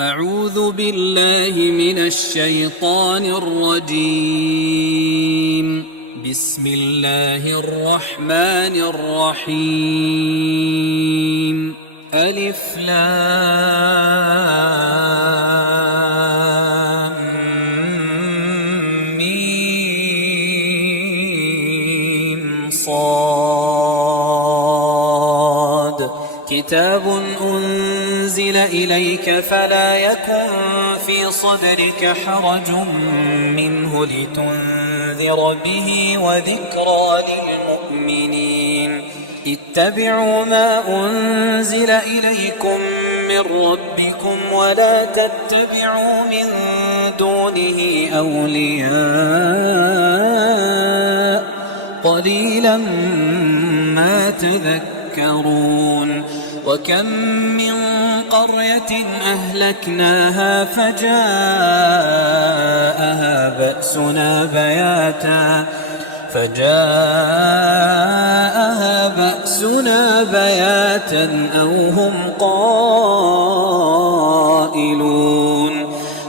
أعوذ بالله من الشيطان الرجيم. بسم الله الرحمن الرحيم. ألف لام ميم صاد. كتاب أنزل إليك فلا يكن في صدرك حرج منه لتنذر به وذكرى للمؤمنين. اتبعوا ما أنزل إليكم من ربكم ولا تتبعوا من دونه أولياء قليلا ما تذكرون. وكم من قرية أهلكناها فجاءها بأسنا بياتا أو هم قائلون.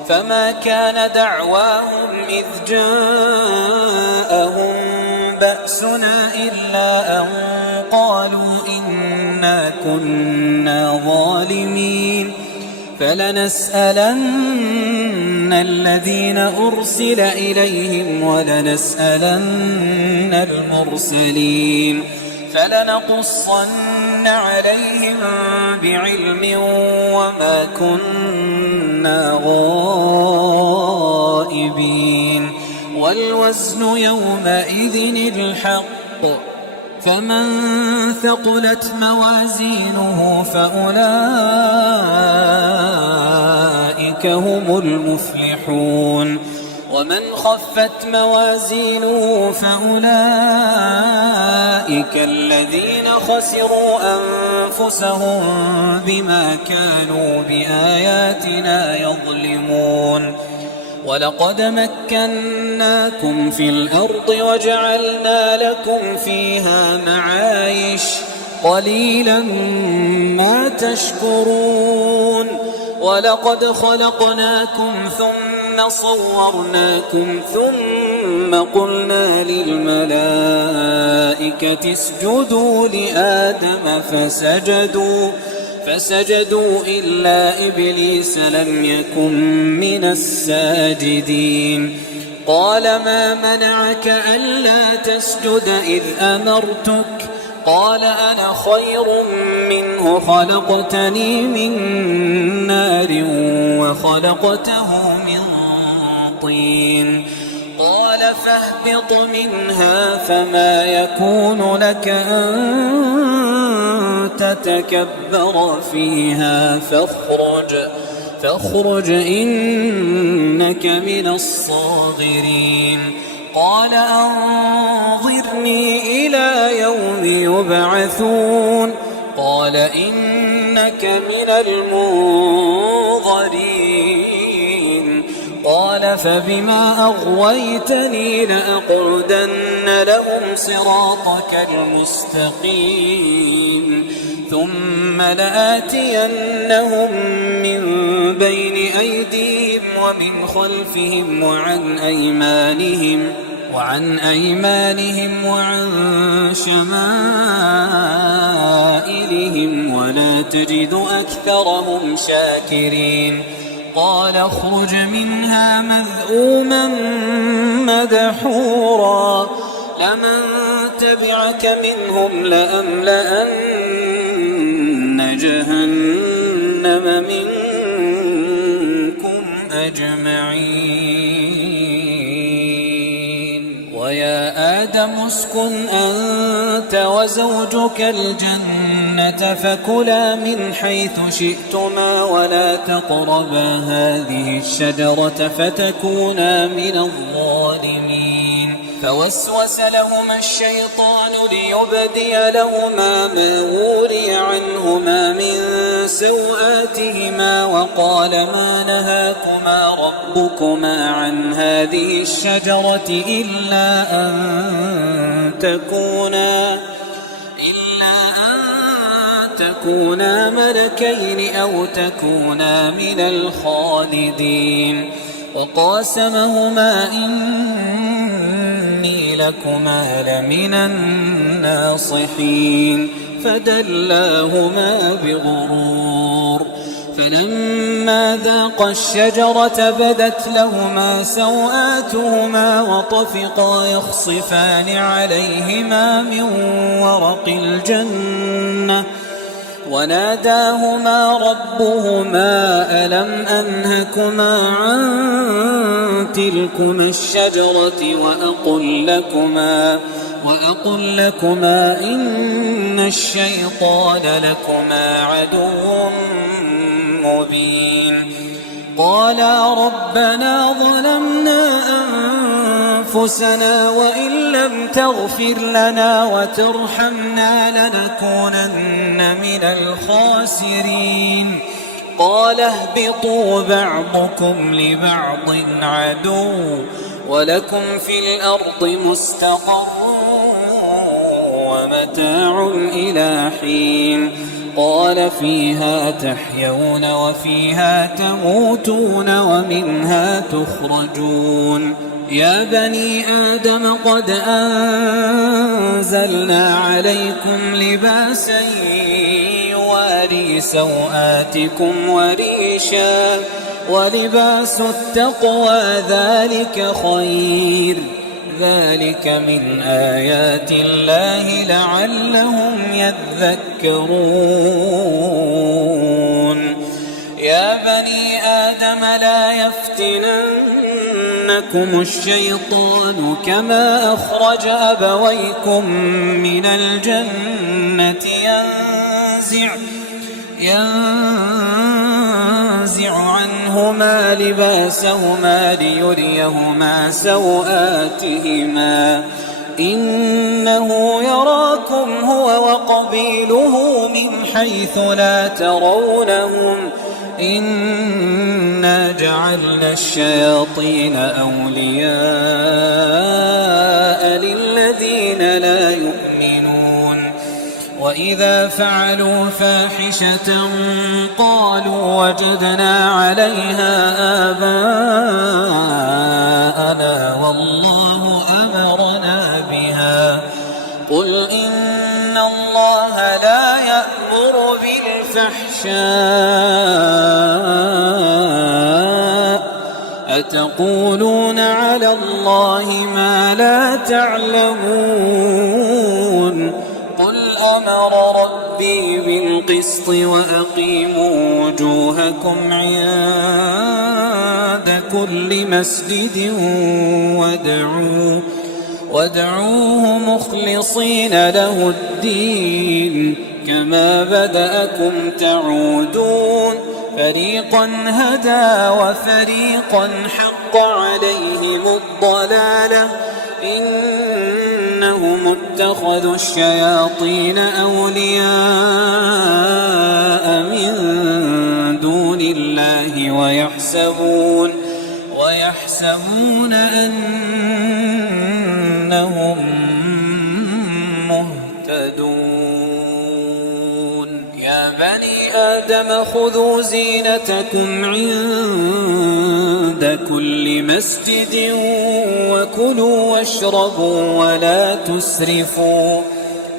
فما كان دعواهم إذ جاءهم بأسنا إلا أن قالوا إنا كنا ظالمين. فلنسألن الذين أرسل إليهم ولنسألن المرسلين. فلنقصن عليهم بعلم وما كنا غائبين. والوزن يومئذ الحق. فمن ثقلت موازينه فأولئك هم المفلحون. ومن خفت موازينه فأولئك الذين خسروا أنفسهم بما كانوا بآياتنا يظلمون. ولقد مكناكم في الأرض وجعلنا لكم فيها معايش قليلا ما تشكرون. ولقد خلقناكم ثم صورناكم ثم قلنا للملائكة اسجدوا لآدم فسجدوا إلا إبليس لم يكن من الساجدين. قال ما منعك ألا تسجد إذ أمرتك؟ قال أنا خير منه خلقتني من نار وخلقته من طين. قال فاهبط منها فما يكون لك أن تتكبر فيها فاخرج إنك من الصاغرين. قال أنظرني إلى يوم يبعثون. قال إنك من المنظرين. قال فبما أغويتني لأقعدن لهم صراطك المستقيم ثم لآتينهم من بين أيديهم ومن خلفهم وعن أيمانهم وعن شمائلهم ولا تجد أكثرهم شاكرين. قال اخرج منها مذءوما مدحورا لمن تبعك منهم لأملأن جهنم منكم أجمعين. ويا آدم اسكن أنت وزوجك الجنة فكلا من حيث شئتما ولا تقربا هذه الشجرة فتكونا من الظالمين. فوسوس لهما الشيطان ليبدي لهما ما وري عنهما من سوآتهما وقال ما نهاكما ربكما عن هذه الشجرة إلا أن تكونا ملكين أو تكونا من الخالدين وقاسمهما إني لكما لمن الناصحين فدلاهما بغرور فلما ذاقا الشجرة بدت لهما سوآتهما وطفقا يخصفان عليهما من ورق الجنة وناداهما ربهما ألم أنهكما عن تلكما الشجرة وأقل لكما إن الشيطان لكما عدو مبين قالا ربنا ظلمنا أنفسنا وإن لم تغفر لنا وترحمنا لنكونن من الخاسرين قال اهبطوا بعضكم لبعض عدو ولكم في الأرض مستقر ومتاع إلى حين قال فيها تحيون وفيها تموتون ومنها تخرجون يا بني آدم قد أنزلنا عليكم لباسا يواري سوآتكم وريشا ولباس التقوى ذلك خير ذلك من آيات الله لعلهم يذكرون يا بني آدم لا يفتننكم الشيطان كما أخرج أبويكم من الجنة ينزع عنهما لباسهما ليريهما سوآتهما إنه يراكم هو وقبيله من حيث لا ترونهم إنا جعلنا الشياطين أولياء للذين لا يؤمنون وإذا فعلوا فاحشة قالوا وجدنا عليها آباءنا والله أمرنا بها قل إن الله لا يأمر بالفحشاء أتقولون على الله ما لا تعلمون قل أمر ربي بالقسط وأقيموا وجوهكم عند كل مسجد وادعوه مخلصين له الدين كما بدأكم تعودون فريقا هدى وفريقا حق عليهم الضلالة إنهم اتخذوا الشياطين أولياء من دون الله ويحسبون أنهم مهتدون يا بني آدم خذوا زينتكم عند كل مسجد وكلوا واشربوا ولا تسرفوا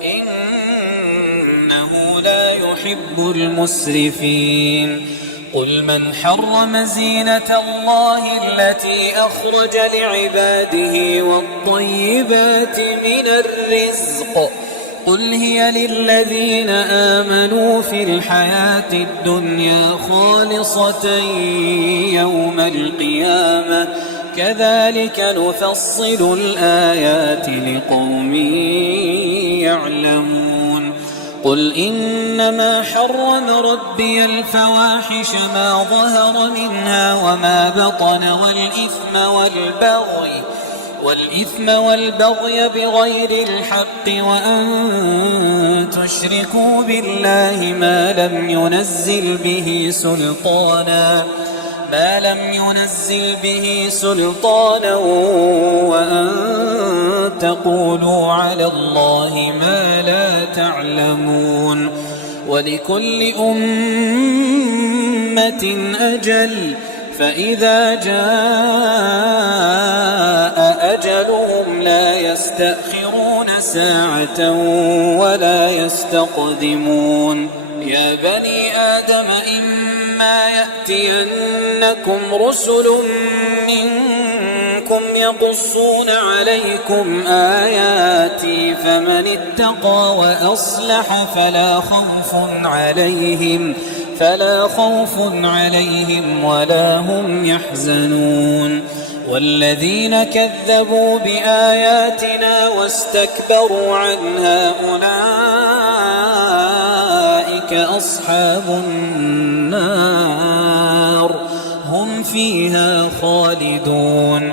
إنه لا يحب المسرفين قل من حرم زينة الله التي أخرج لعباده والطيبات من الرزق قل هي للذين آمنوا في الحياة الدنيا خالصة يوم القيامة كذلك نفصل الآيات لقوم يعلمون قل إنما حرم ربي الفواحش ما ظهر منها وما بطن والإثم والبغي بغير الحق وأن تشركوا بالله ما لم ينزل به سلطانا وأن تقولوا على الله ما لا تعلمون ولكل أمة أجل فإذا جاء أجلهم لا يستأخرون ساعة ولا يستقدمون يا بني آدم إما يأتينكم رسل منكم يقصون عليكم آياتي فمن اتقى وأصلح فلا خوف عليهم ولا هم يحزنون والذين كذبوا بآياتنا واستكبروا عنها أولئك أصحاب النار هم فيها خالدون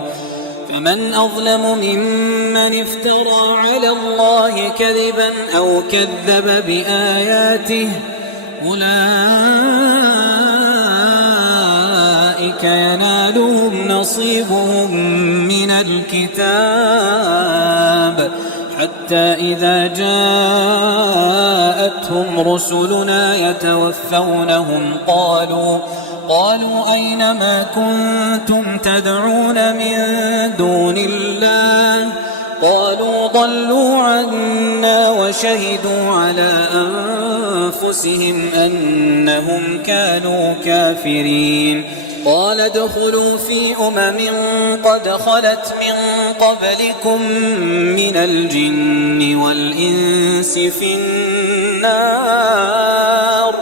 فمن أظلم ممن افترى على الله كذبا أو كذب بآياته أولئك ينالهم نصيبهم من الكتاب حتى إذا جاءتهم رسلنا يتوفونهم قالوا أين ما كنتم تدعون من دون الله قالوا ضلوا عنا وشهدوا على أنفسهم أنهم كانوا كافرين قال ادخلوا في قد خلت من قبلكم من الجن والإنس في النار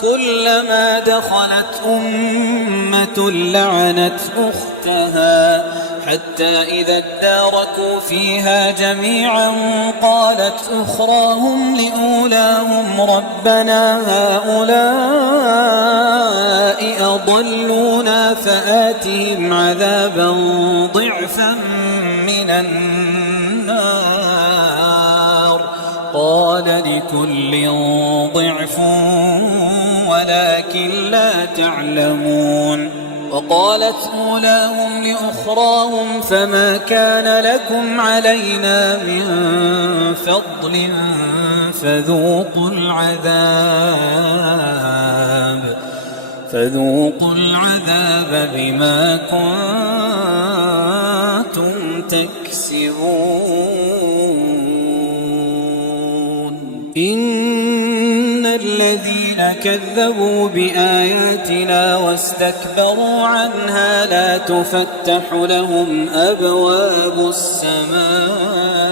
كلما دخلت أمة لعنت أختها حتى إذا اداركوا فيها جميعا قالت أخراهم لأولاهم ربنا هؤلاء أضلونا فآتهم عذابا ضعفا من النار قال لكل ضعف ولكن لا تعلمون وقالت أولاهم لأخراهم فما كان لكم علينا من فضل فذوقوا العذاب بما كنتم تكسبون إن الذين كذبوا بآياتنا واستكبروا عنها لا تفتح لهم أبواب السماء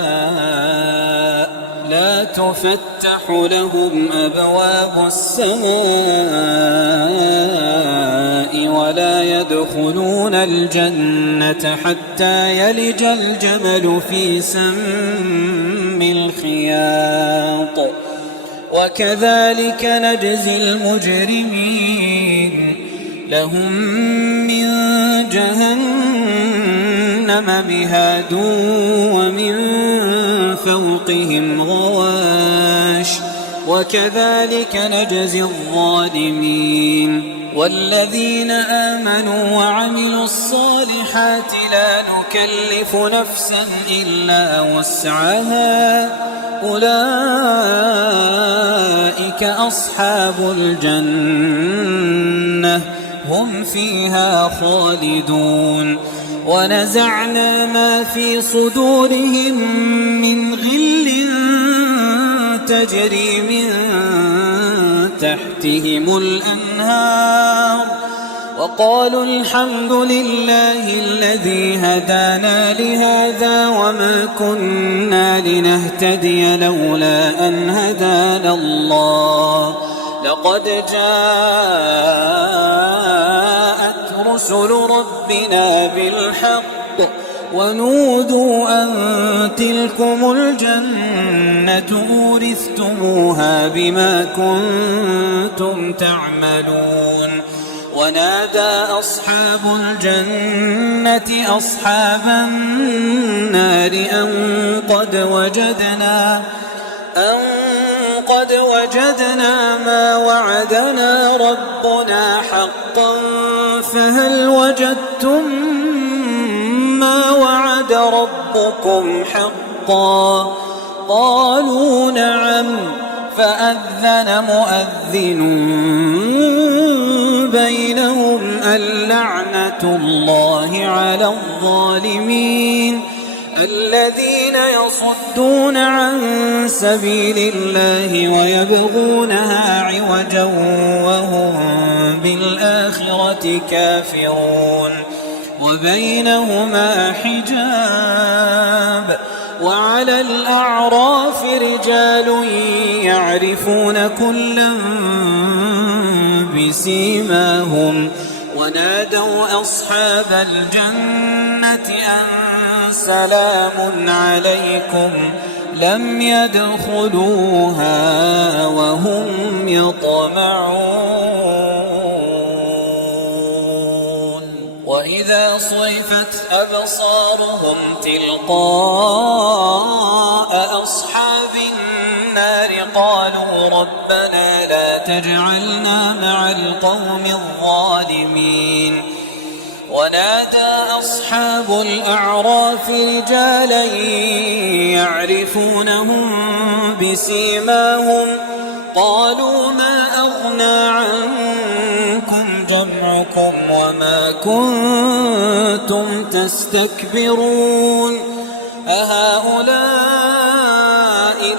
ولا يدخلون الجنة حتى يلج الجمل في سم الخياط وكذلك نجزي المجرمين لهم من جهنم مهاد ومن فوقهم غواش وكذلك نجزي الظالمين والذين آمنوا وعملوا الصالحات لا نكلف نفسا إلا وسعها أولئك أصحاب الجنة هم فيها خالدون ونزعنا ما في صدورهم من غل تجري من تحتهم الأنهار وقالوا الحمد لله الذي هدانا لهذا وما كنا لنهتدي لولا أن هدانا الله لقد جاءت رسل ربنا بالحق ونودوا أن تلكم الجنة أورثتموها بما كنتم تعملون ونادى أصحاب الجنة أصحاب النار أن قد وجدنا ما وعدنا ربنا حقا فهل وجدتم ما وعد ربكم حقا قالوا نعم فأذن مؤذن بينهم اللعنة الله على الظالمين الذين يصدون عن سبيل الله ويبغونها عوجا وهم بالآخرة كافرون وبينهما حجاب وعلى الأعراف رجال يعرفون كلا بسيماهم ونادوا أصحاب الجنة أن سلام عليكم لم يدخلوها وهم يطمعون وإذا صرفت أبصارهم تلقاء أصحاب النار قالوا ربنا لا تجعلنا مع القوم الظالمين ونادى أصحاب الأعراف رجالا يعرفونهم بسيماهم قالوا ما أغنى عنكم جمعكم وما كنتم تستكبرون أهؤلاء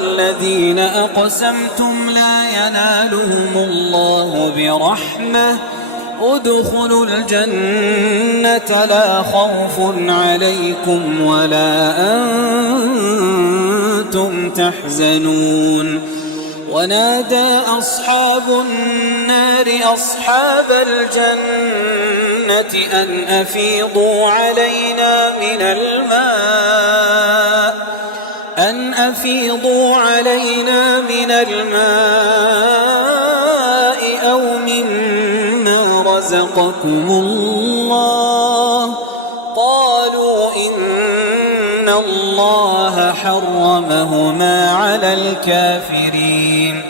الذين أقسمتم لا ينالهم الله برحمة ادخلوا الجنة لا خوف عليكم ولا أنتم تحزنون ونادى أصحاب النار أصحاب الجنة أن أفيضوا علينا من الماء أو مما رزقكم الله قالوا إن الله حرمهما على الكافرين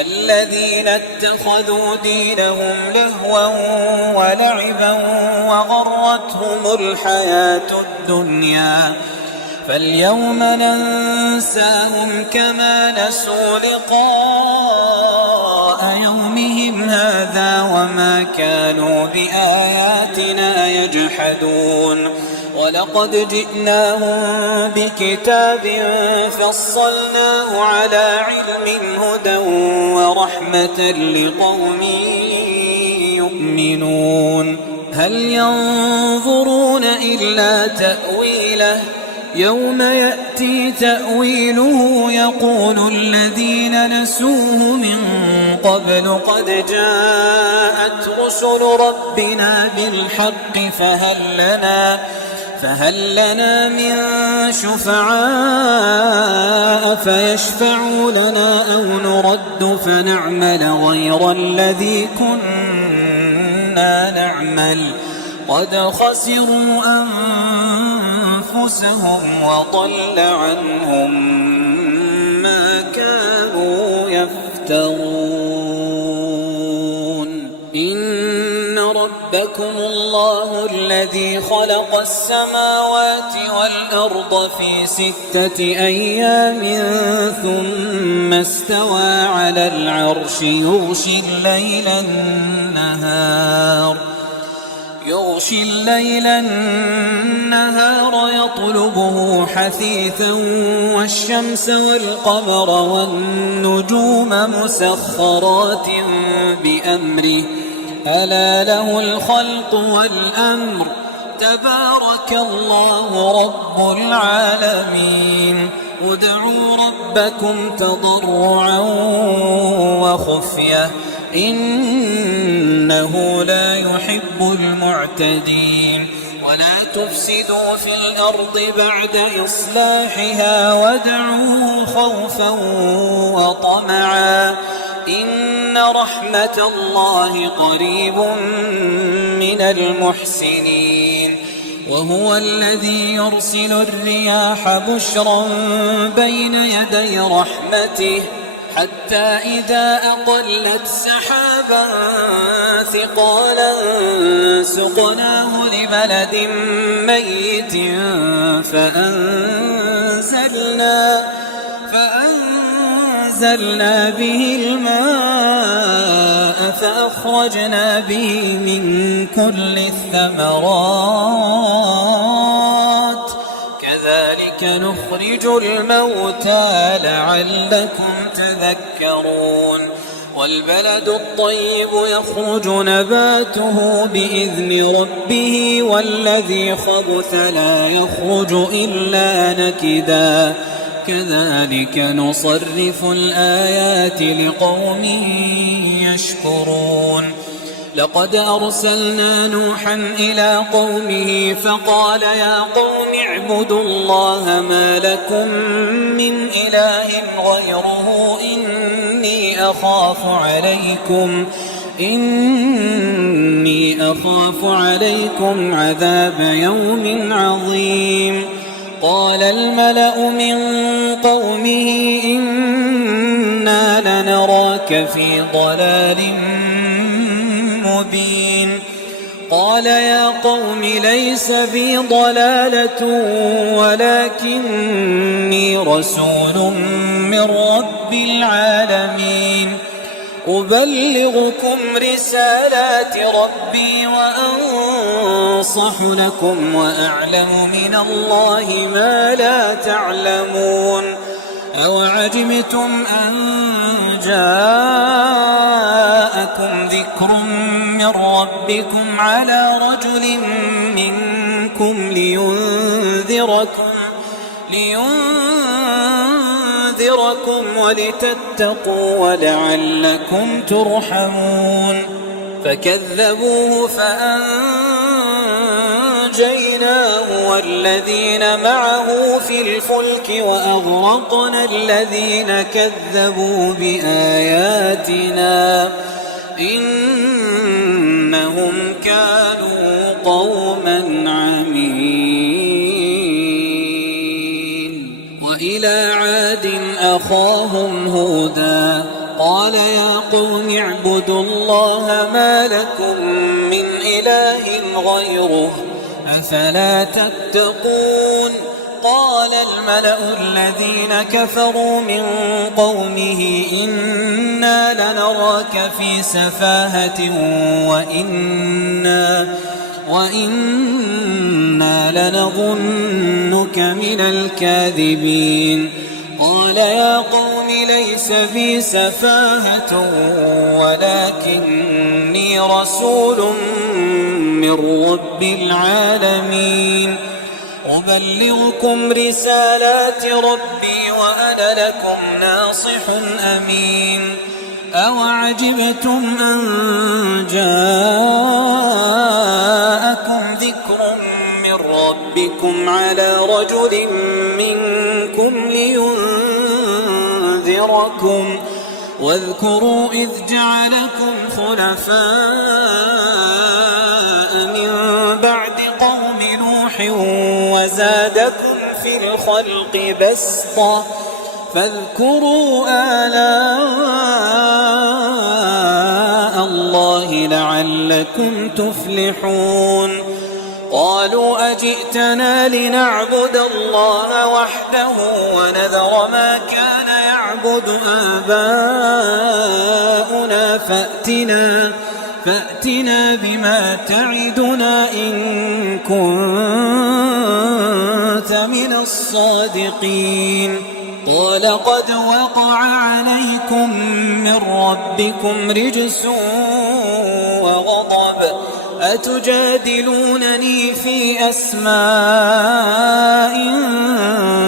الذين اتخذوا دينهم لهوا ولعبا وغرتهم الحياة الدنيا فاليوم ننساهم كما نسوا لقاء يومهم هذا وما كانوا بآياتنا يجحدون ولقد جئناهم بكتاب فصلناه على علم هدى ورحمة لقوم يؤمنون هل ينظرون إلا تأويله يوم يأتي تأويله يقول الذين نسوه من قبل قد جاءت رسل ربنا بالحق فهل لنا من شفعاء فيشفعوا لنا أو نرد فنعمل غير الذي كنا نعمل قد خسروا أنفسهم وضل عنهم ما كانوا يفترون إن ربكم الله الذي خلق السماوات والأرض في 6 أيام ثم استوى على العرش يغشي الليل النهار يطلبه حثيثا والشمس والقمر والنجوم مسخرات بأمره ألا له الخلق والأمر تبارك الله رب العالمين ادعوا ربكم تضرعا وخفية إنه لا يحب المعتدين ولا تفسدوا في الأرض بعد إصلاحها وادعوه خوفا وطمعا إن رحمة الله قريب من المحسنين وهو الذي يرسل الرياح بشرا بين يدي رحمته حتى إذا أقلت سحابا ثقالا سقناه لبلد ميت فأنزلنا فأنزلنا به الماء فأخرجنا به من كل الثمرات كذلك نخرج الموتى لعلكم تذكرون والبلد الطيب يخرج نباته بإذن ربه والذي خبث لا يخرج إلا نكدا كذلك نصرف الآيات لقوم يشكرون لقد أرسلنا نوحا إلى قومه فقال يا قوم اعبدوا الله ما لكم من إله غيره إني أخاف عليكم عذاب يوم عظيم قال الملأ من قومه إنا لنراك في ضلال مبين قال يا قوم ليس بي ضلالة ولكني رسول من رب العالمين أبلغكم رسالات ربي وأنصح لكم وأعلم من الله ما لا تعلمون أوعجبتم أن جاءكم ذكر من ربكم على رجل منكم لينذركم ولتتقوا ولعلكم ترحمون فكذبوه فأنجيناه والذين معه في الفلك وأغرقنا الذين كذبوا بآياتنا إنهم كانوا قوما عمين وإلى عاد أخاهم هودا قال يا قوم اعبدوا الله ما لكم من إله غيره أفلا تتقون قال الملأ الذين كفروا من قومه إنا لنراك في سفاهة وإنا لنظنك من الكاذبين قال يا قوم ليس بي سفاهة ولكني رسول من رب العالمين أبلغكم رسالات ربي وأنا لكم ناصح أمين أوعجبتم أن جاءكم ذكر من ربكم على رجل منكم لينذركم واذكروا إذ جعلكم خلفاء من بعد قوم نوح وزادكم في الخلق بسطة فاذكروا آلاء الله لعلكم تفلحون قالوا أجئتنا لنعبد الله وحده ونذر ما كان يعبد آباؤنا فأتنا بما تعدنا إن كنت من الصادقين قال قد وقع عليكم من ربكم رجس وغضب أتجادلونني في أسماء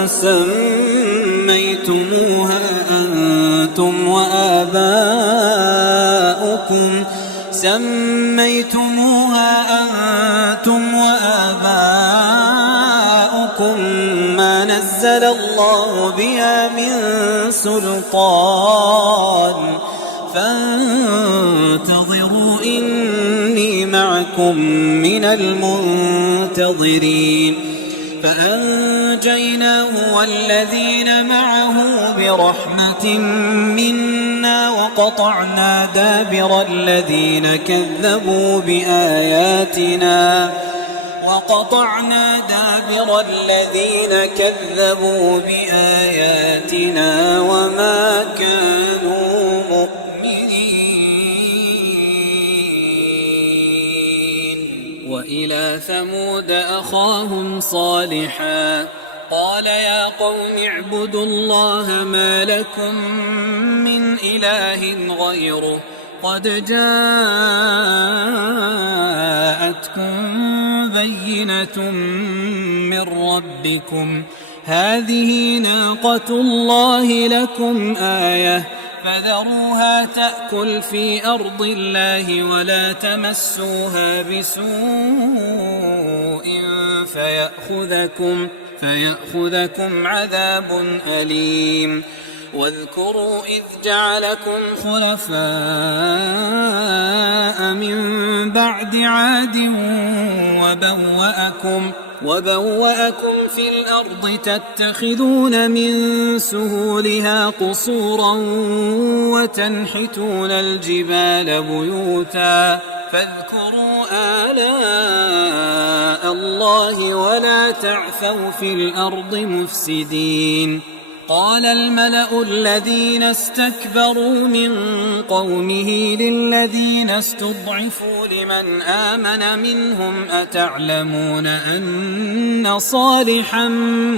سميتموها أنتم وآباؤكم ما نزل الله بها من سلطان فانتظروا إني معكم من المنتظرين فأنجيناه والذين معه برحمة منا وقطعنا دابر الذين كذبوا بآياتنا وقطعنا دابر الذين كذبوا بآياتنا وما كانوا مؤمنين. وإلى ثمود أخاهم صالحا قال يا قوم اعبدوا الله ما لكم من إله غيره قد جاءتكم بينة من ربكم هذه ناقة الله لكم آية فذروها تأكل في أرض الله ولا تمسوها بسوء فيأخذكم عذاب أليم. واذكروا إذ جعلكم خلفاء من بعد عاد وبوأكم في الأرض تتخذون من سهولها قصورا وتنحتون الجبال بيوتا فاذكروا آلاء الله ولا تعثوا في الأرض مفسدين. قال الملأ الذين استكبروا من قومه للذين استضعفوا لمن آمن منهم أتعلمون أن صالحا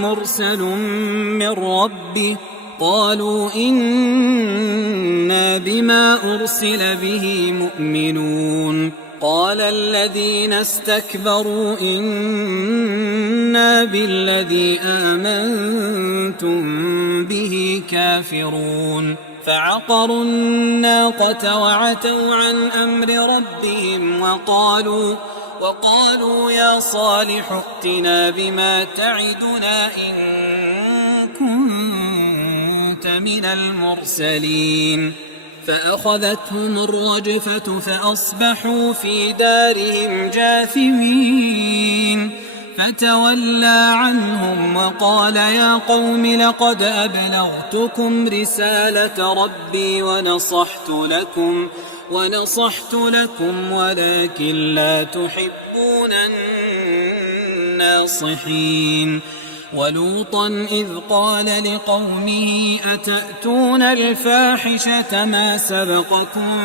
مرسل من ربه قالوا إنا بما أرسل به مؤمنون. قال الذين استكبروا إنا بالذي آمنتم به كافرون. فعقروا الناقة وعتوا عن أمر ربهم وقالوا يا صالح ائتنا بما تعدنا إن كنت من المرسلين. فأخذتهم الرجفة فأصبحوا في دارهم جاثمين. فتولى عنهم وقال يا قوم لقد أبلغتكم رسالة ربي ونصحت لكم ولكن لا تحبون الناصحين. ولوطا إذ قال لقومه أتأتون الفاحشة ما سبقكم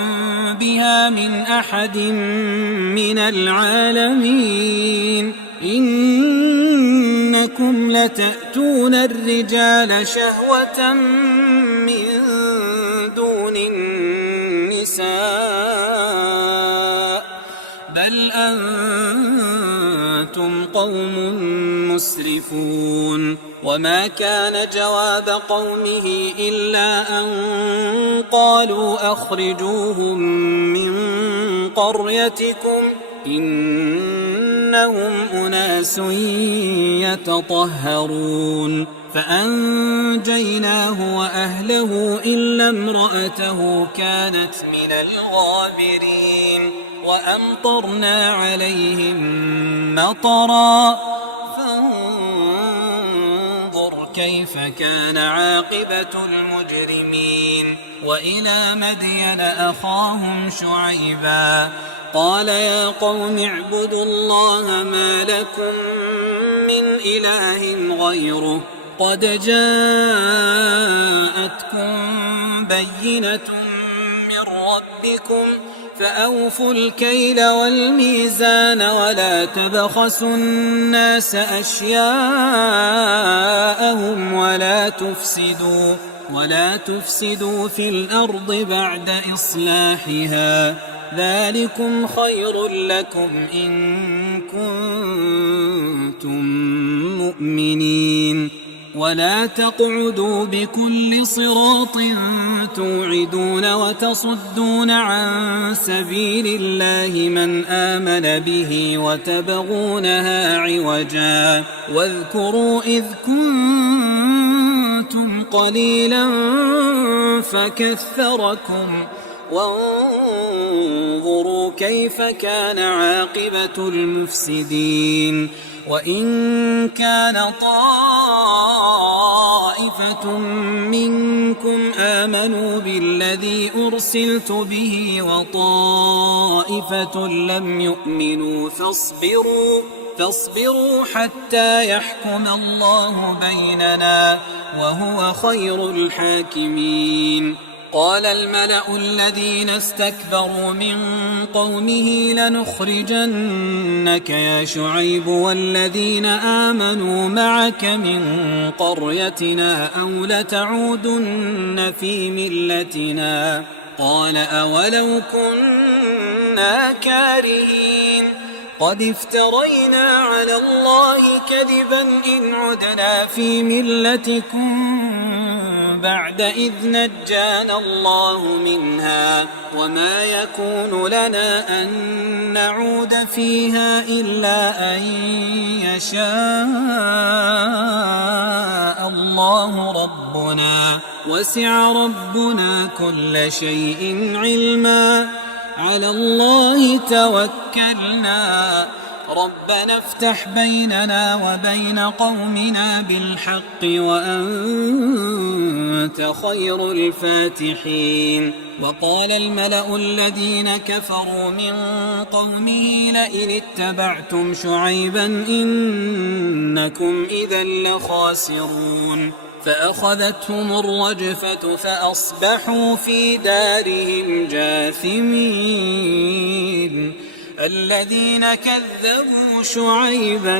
بها من أحد من العالمين إنكم لتأتون الرجال شهوة من دون النساء بل أنتم قوم مسرفون. وما كان جواب قومه إلا أن قالوا أخرجوهم من قريتكم إنهم أناس يتطهرون. فأنجيناه وأهله إلا امرأته كانت من الغابرين. وأمطرنا عليهم مطرا فانظر كيف كان عاقبة المجرمين. وإلى مدين أخاهم شعيبا قال يا قوم اعبدوا الله ما لكم من إله غيره قد جاءتكم بينة من ربكم فأوفوا الكيل والميزان ولا تبخسوا الناس أشياءهم ولا تفسدوا في الأرض بعد إصلاحها ذلكم خير لكم إن كنتم مؤمنين. ولا تقعدوا بكل صراط توعدون وتصدون عن سبيل الله من آمن به وتبغونها عوجا واذكروا إذ كنتم قليلا فكثركم وانظروا كيف كان عاقبة المفسدين. وإن كان طائفة منكم آمنوا بالذي أرسلت به وطائفة لم يؤمنوا فاصبروا حتى يحكم الله بيننا وهو خير الحاكمين. قال الملأ الذين استكبروا من قومه لنخرجنك يا شعيب والذين آمنوا معك من قريتنا أو لتعودن في ملتنا. قال أولو كنا كارهين قد افترينا على الله كذبا إن عدنا في ملتكم بعد إذ نجانا الله منها وما يكون لنا أن نعود فيها إلا أن يشاء الله ربنا وسع ربنا كل شيء علما على الله توكلنا ربنا افتح بيننا وبين قومنا بالحق وأنت خير الفاتحين. وقال الملأ الذين كفروا من قومه لئن اتبعتم شعيبا إنكم إذا لخاسرون. فأخذتهم الرجفة فأصبحوا في دارهم جاثمين. الذين كذبوا شعيبا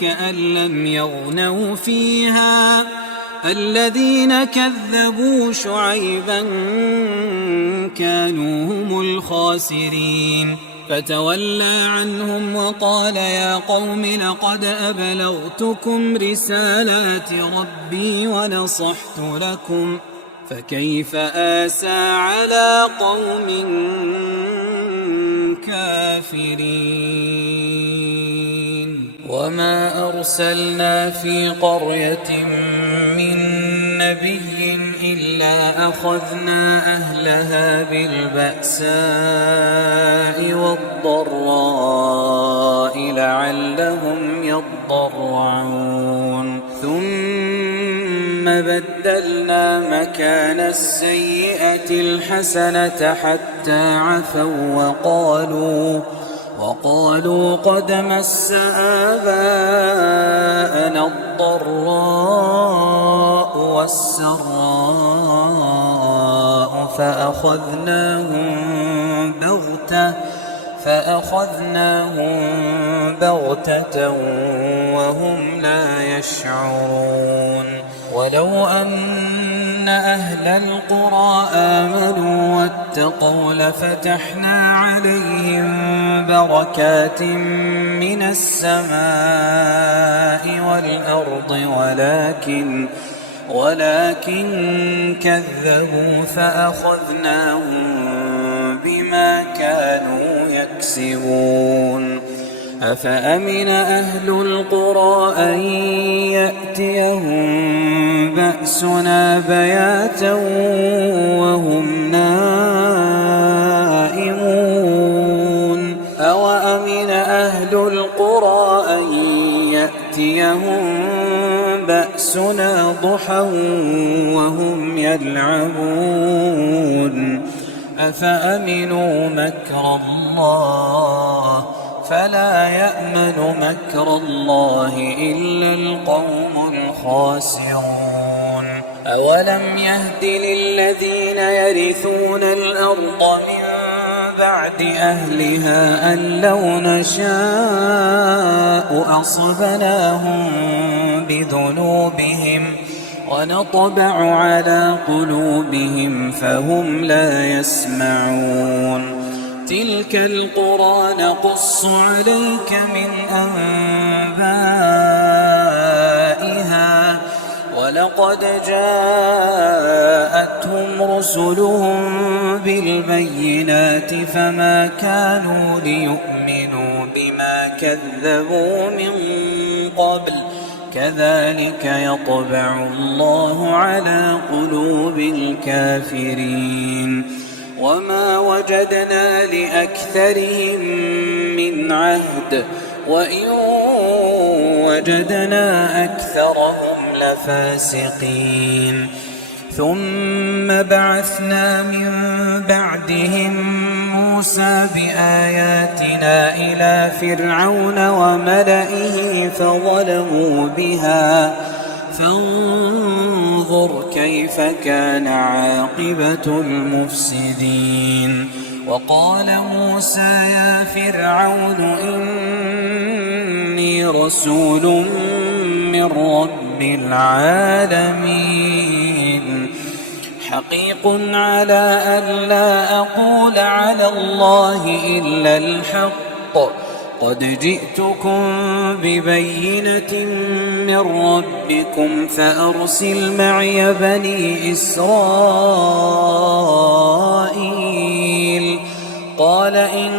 كأن لم يغنوا فيها الذين كذبوا شعيبا كانوا هم الخاسرين. فتولى عنهم وقال يا قوم لقد أبلغتكم رسالات ربي ونصحت لكم فكيف آسى على قوم كافرين. وما أرسلنا في قرية من نبي إلا أخذنا أهلها بالبأساء والضراء لعلهم يضرعون. ثم بدلنا مكان السيئة الحسنة حتى عفوا وقالوا قد مس آباءنا الضراء والسراء فأخذناهم بغتة وهم لا يشعرون. ولو أن أهل القرى آمنوا واتقوا لفتحنا عليهم بركات من السماء والأرض ولكن كذبوا فأخذناهم بما كانوا يكسبون. أفأمن أهل القرى أن يأتيهم بأسنا بياتا وهم نائمون. أوأمن أهل القرى أن يأتيهم بأسنا ضحى وهم يلعبون. أفأمنوا مكر الله فلا يأمن مكر الله إلا القوم الخاسرون. أولم يهد للذين يرثون الأرض من بعد أهلها أن لو نشاء أصبناهم بذنوبهم ونطبع على قلوبهم فهم لا يسمعون. تلك القرى نقص عليك من أنبائها ولقد جاءتهم رسلهم بالبينات فما كانوا ليؤمنوا بما كذبوا من قبل كذلك يطبع الله على قلوب الكافرين. وما وجدنا لأكثرهم من عهد وإن وجدنا أكثرهم لفاسقين. ثم بعثنا من بعدهم موسى بآياتنا إلى فرعون وملئه فظلموا بها فانظر كيف كان عاقبة المفسدين. وقال موسى يا فرعون إني رسول من رب العالمين حقيق على ألا أقول على الله إلا الحق قد جئتكم ببينة من ربكم فأرسل معي بني إسرائيل. قال إن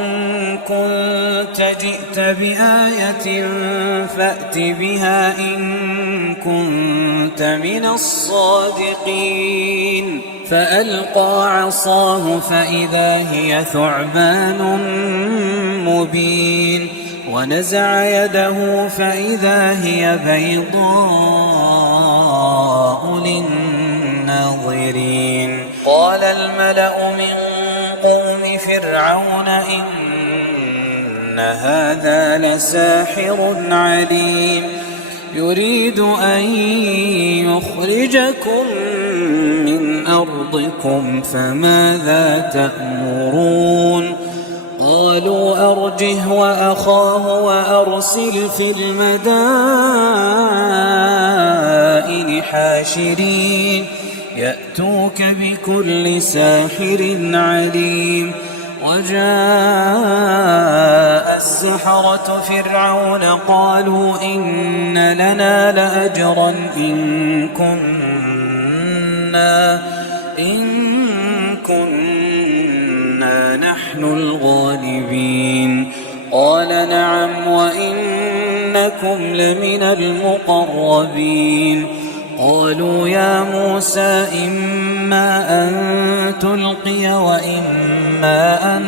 كنت جئت بآية فأت بها إن كنت من الصادقين. فألقى عصاه فإذا هي ثعبان مبين ونزع يده فإذا هي بيضاء للناظرين. قال الملأ من قوم فرعون إن هذا لساحر عليم يريد أن يخرجكم من أرضكم فماذا تأمرون؟ قالوا أرجه وأخاه وأرسل في المدائن حاشرين يأتوك بكل ساحر عليم. وجاء السحرة فرعون قالوا إن لنا لأجرا إن كنا نحن الغالبين. قال نعم وإنكم لمن المقربين. قالوا يا موسى إما أن تلقي وإما أن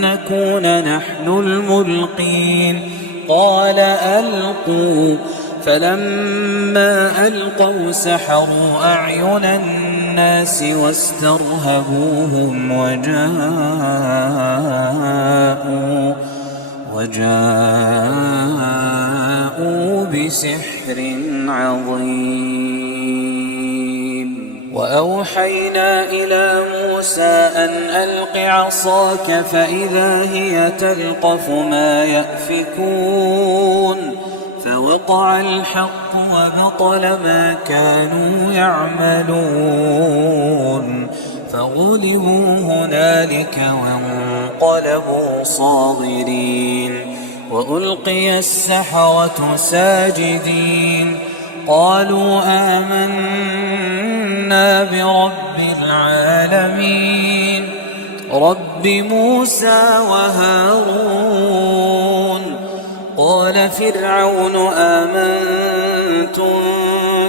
نكون نحن الملقين. قال ألقوا. فلما ألقوا سحروا أعين الناس واسترهبوهم وجاءوا بسحر عظيم. وأوحينا إلى موسى أن ألق عصاك فإذا هي تلقف ما يأفكون فوقع الحق وبطل ما كانوا يعملون فغلبوا هنالك وانقلبوا صاغرين. وألقي السحرة ساجدين قالوا آمنا برب العالمين رب موسى وهارون. قال فرعون آمنتم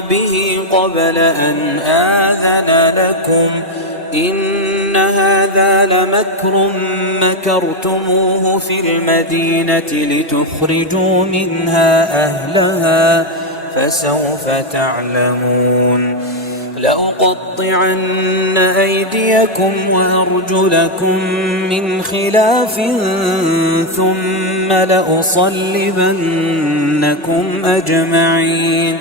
به قبل أن آذن لكم إن هذا لمكر مكرتموه في المدينة لتخرجوا منها أهلها فسوف تعلمون. لأقطعن أيديكم وأرجلكم من خلاف ثم لأصلبنكم أجمعين.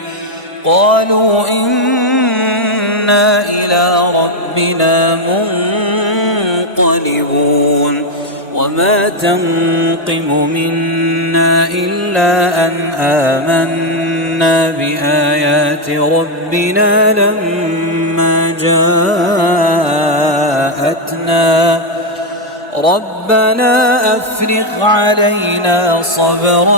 قالوا إنا إلى ربنا منقلبون. وما تنقم منا إلا أن آمنا بآيات ربنا لما جاءتنا ربنا أفرغ علينا صبرا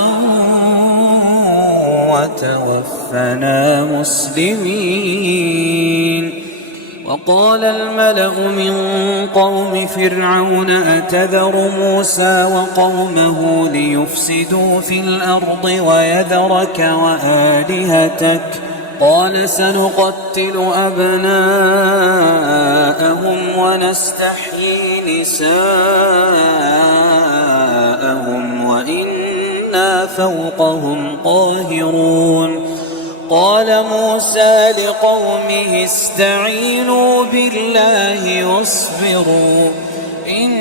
وتوفنا مسلمين. وقال الملأ من قوم فرعون أتذر موسى وقومه ليفسدوا في الأرض ويذرك وآلهتك قال سنقتل أبناءهم ونستحيي نساءهم وإنا فوقهم قاهرون. قال موسى لقومه استعينوا بالله واصبروا إن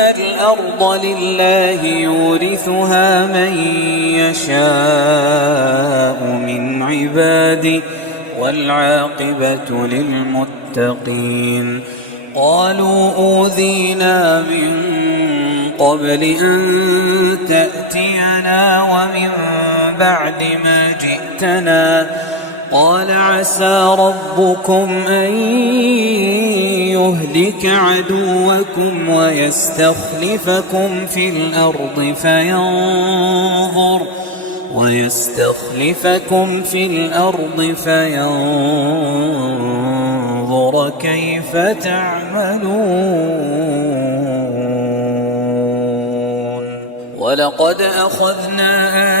الأرض لله يورثها من يشاء من عباده والعاقبة للمتقين. قالوا أوذينا من قبل أن تأتينا ومن بعد ما جئتنا قال عسى ربكم أن يهلك عدوكم ويستخلفكم في الأرض فينظر كيف تعملون. ولقد أخذنا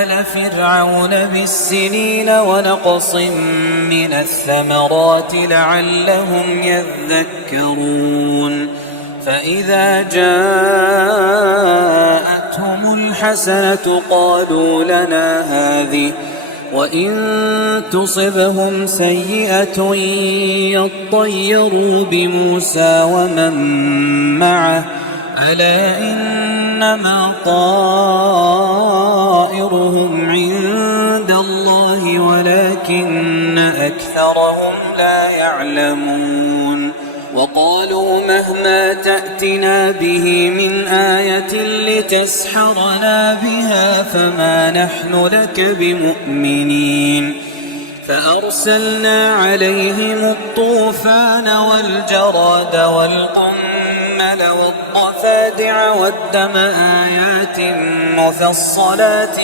آل فرعون بالسنين ونقص من الثمرات لعلهم يذكرون. فإذا جاءتهم الحسنة قالوا لنا هذه وإن تصبهم سيئة يطيروا بموسى ومن معه ألا إنما طائرهم عند الله ولكن أكثرهم لا يعلمون. وقالوا مهما تأتنا به من آية لتسحرنا بها فما نحن لك بمؤمنين. فأرسلنا عليهم الطوفان والجراد والقمل والضفادع والدم آيات مفصلات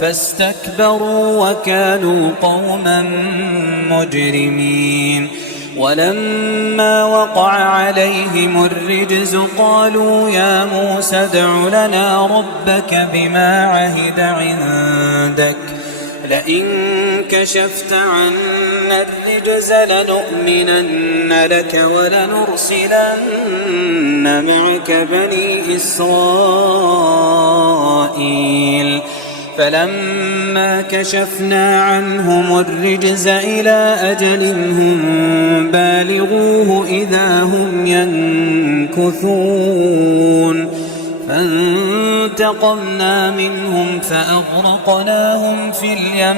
فاستكبروا وكانوا قوما مجرمين. ولما وقع عليهم الرجز قالوا يا موسى ادع لنا ربك بما عهد عندك لئن كشفت عنا الرجز لنؤمنن لك ولنرسلن معك بني إسرائيل. فلما كشفنا عنهم الرجز إلى أجل هم بالغوه إذا هم ينكثون. فانتقمنا منهم فأغرقناهم في اليم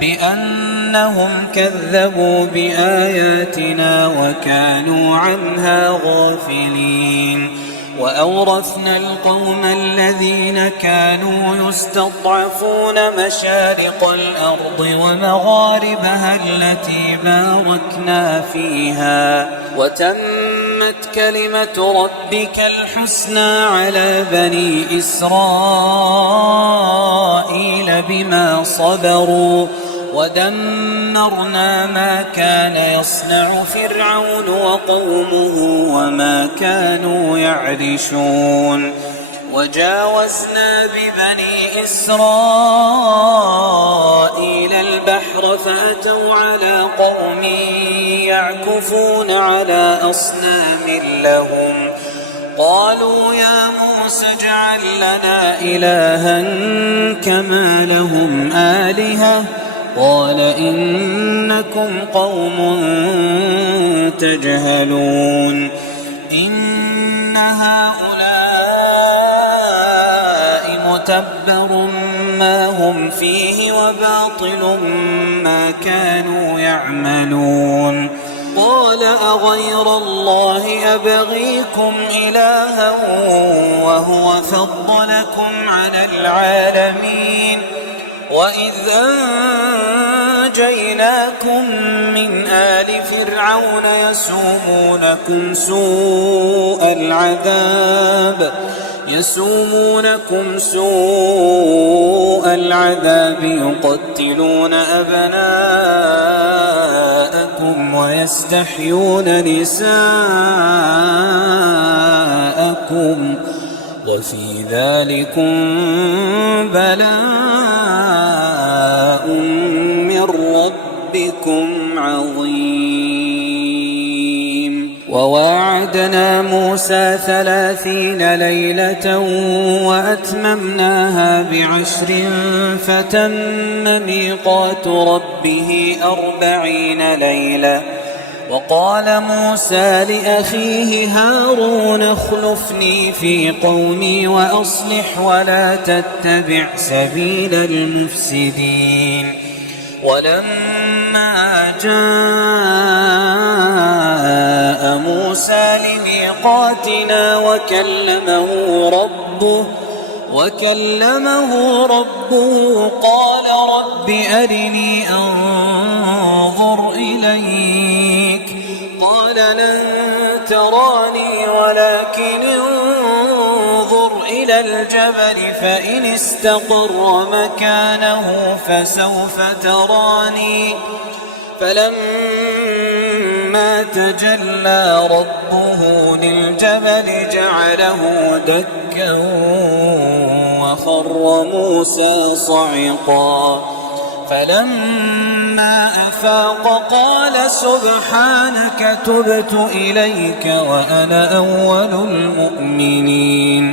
بأنهم كذبوا بآياتنا وكانوا عنها غافلين. وأورثنا القوم الذين كانوا يستضعفون مشارق الأرض ومغاربها التي باركنا فيها وتمت كلمة ربك الحسنى على بني إسرائيل بما صبروا ودمرنا ما كان يصنع فرعون وقومه وما كانوا يعرشون. وجاوزنا ببني إسرائيل البحر فأتوا على قوم يعكفون على أصنام لهم قالوا يا موسى اجعل لنا إلها كما لهم آلهة قال إنكم قوم تجهلون. إن هؤلاء متبر ما هم فيه وباطل ما كانوا يعملون. قال أغير الله أبغيكم إلها وهو فضلكم على العالمين وإذ أنجيناكم من آل فرعون يسومونكم سوء العذاب يقتلون أبناءكم ويستحيون نساءكم وفي ذلكم بلاء من ربكم عظيم. وواعدنا موسى 30 ليلة وأتممناها ب10 فتم ميقات ربه 40 ليلة. وقال موسى لأخيه هارون اخلفني في قومي وأصلح ولا تتبع سبيل المفسدين. ولما جاء موسى لميقاتنا وكلمه ربه قال رب أرني أنظر إليك قال لن تراني ولكن انظر إلى الجبل فإن استقر مكانه فسوف تراني. فلما تجلى ربه للجبل جعله دكا وخر موسى صعقا. فلما أفاق قال سبحانك تبت إليك وأنا أول المؤمنين.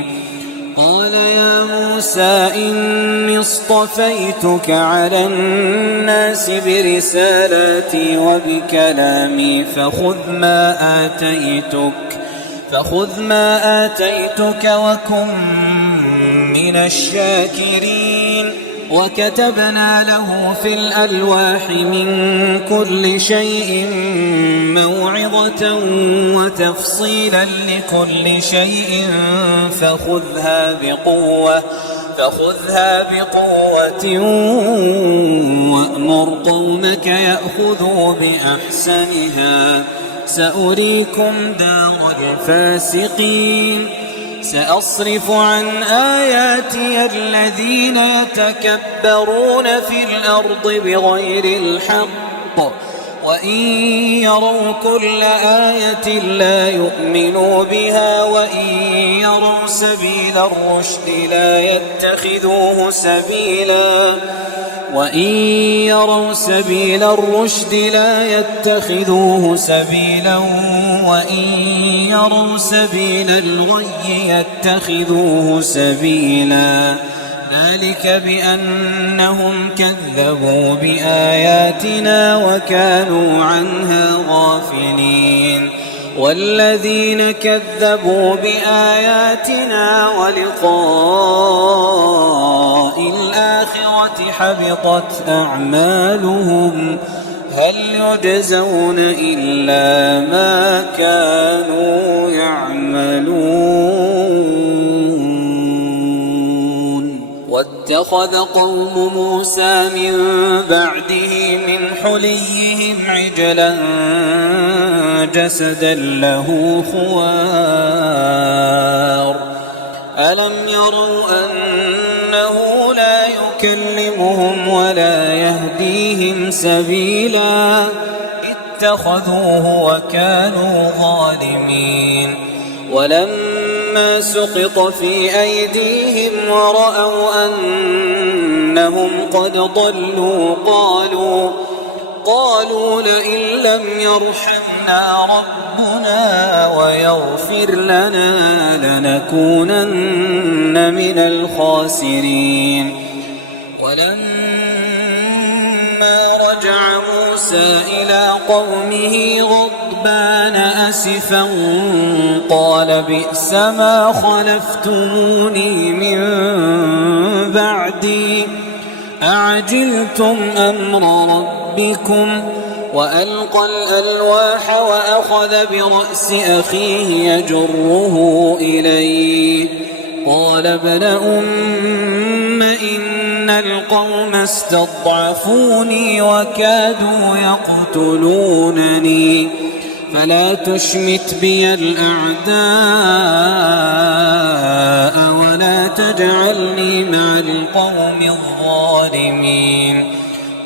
قال يا موسى إني اصطفيتك على الناس برسالاتي وبكلامي فخذ ما آتيتك وكن من الشاكرين. وكتبنا له في الألواح من كل شيء موعظة وتفصيلا لكل شيء فخذها بقوة وأمر قومك يأخذوا بأحسنها سأريكم دار الفاسقين. سأصرف عن آياتي الذين يتكبرون في الأرض بغير الحق وإن يروا كل آية لا يؤمنوا بها وإن يروا سبيل الرشد لا يتخذوه سبيلا وإن يروا سبيل الغي يتخذوه سبيلا. ذلك بأنهم كذبوا بآياتنا وكانوا عنها غافلين. والذين كذبوا بآياتنا ولقاء الآخرة حبطت أعمالهم هل يجزون إلا ما كانوا يعملون. واتخذ قوم موسى من بعده من حليهم عجلا جسدا له خوار ألم يروا أنه لا يكلمهم ولا يهديهم سبيلا اتخذوه وكانوا ظالمين. ولما سقط في أيديهم ورأوا أنهم قد ضلوا قالوا لئن لم يرحمنا ربنا ويغفر لنا لنكونن من الخاسرين. ولما رجع موسى إلى قومه غضبان أسفا قال بئس ما خلفتموني من بعدي أعجلتم أمر ربكم. وألقى الألواح وأخذ برأس أخيه يجره إليه قال ابن أم إن القوم استضعفوني وكادوا يقتلونني فلا تشمت بي الأعداء ولا تجعلني مع القوم الظالمين.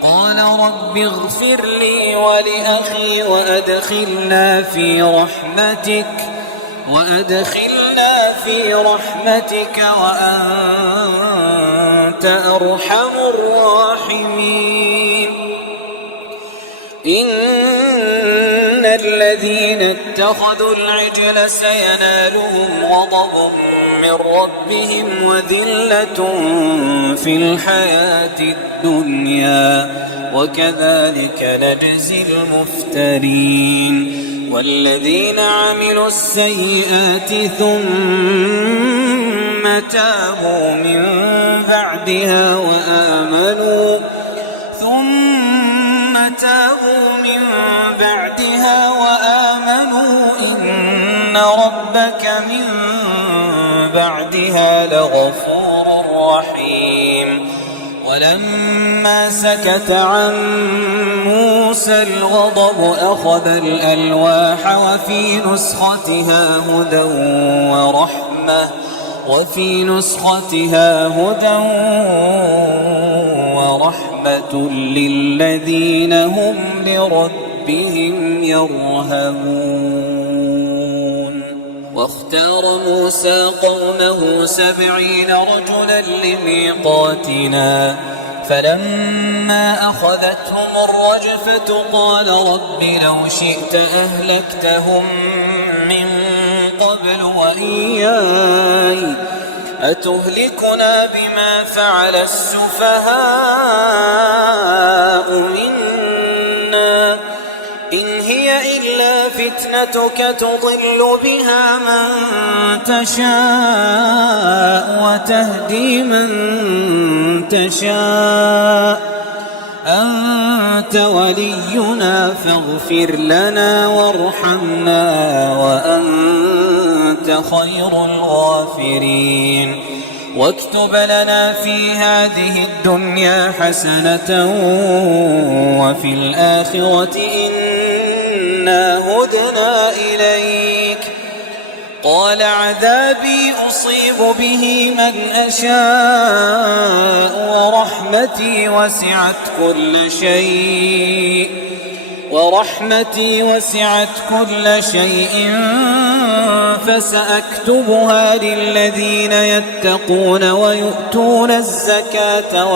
قال رب اغفر لي ولأخي وأدخلنا في رحمتك وأنت أرحم الراحمين. إن الذين اتخذوا العجل سينالهم غضب من ربهم وذلة في الحياة الدنيا وكذلك نجزي المفترين والذين عملوا السيئات ثم تابوا من بعدها وآمنوا إن ربك من بعدها لغفور رحيم ولما سكت عن موسى الغضب أخذ الألواح وفي نسختها هدى ورحمة للذين هم لربهم يرهبون واختار موسى قومه 70 رجلا لميقاتنا فلما أخذتهم الرجفة قال رب لو شئت أهلكتهم من قبل وإياي أتهلكنا بما فعل السفهاء منا إن هي إلا فتنتك تضل بها من تشاء وتهدي من تشاء أنت ولينا فاغفر لنا وارحمنا وأنت خير الغافرين واكتب لنا في هذه الدنيا حسنة وفي الآخرة إنا هدنا إليك قال عذابي أصيب به من أشاء ورحمتي وسعت كل شيء فسأكتبها للذين يتقون ويؤتون الزكاة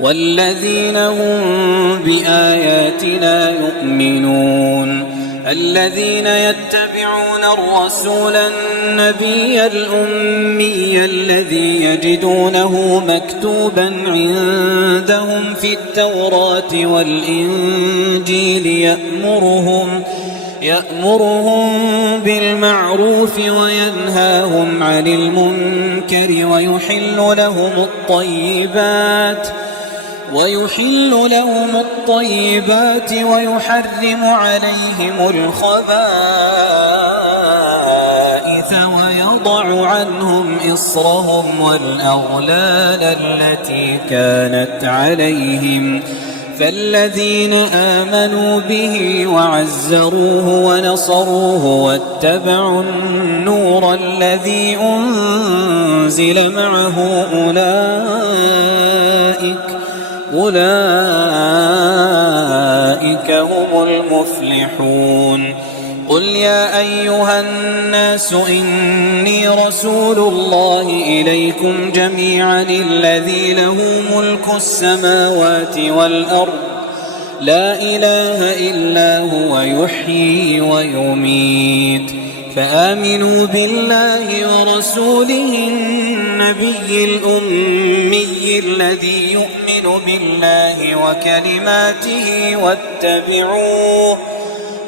والذين هم بآياتنا يؤمنون الذين يتبعون الرسول النبي الأمي الذي يجدونه مكتوبا عندهم في التوراة والإنجيل يأمرهم بالمعروف وينهاهم عن المنكر ويحل لهم الطيبات ويحرم عليهم الخبائث ويضع عنهم إصرهم والأغلال التي كانت عليهم فالذين آمنوا به وعزروه ونصروه واتبعوا النور الذي أنزل معه أولئك هم المفلحون قل يا أيها الناس إني رسول الله إليكم جميعا الذي له ملك السماوات والأرض لا إله إلا هو يحيي ويميت فآمنوا بالله ورسوله النبي الأمي الذي يؤمن بالله وكلماته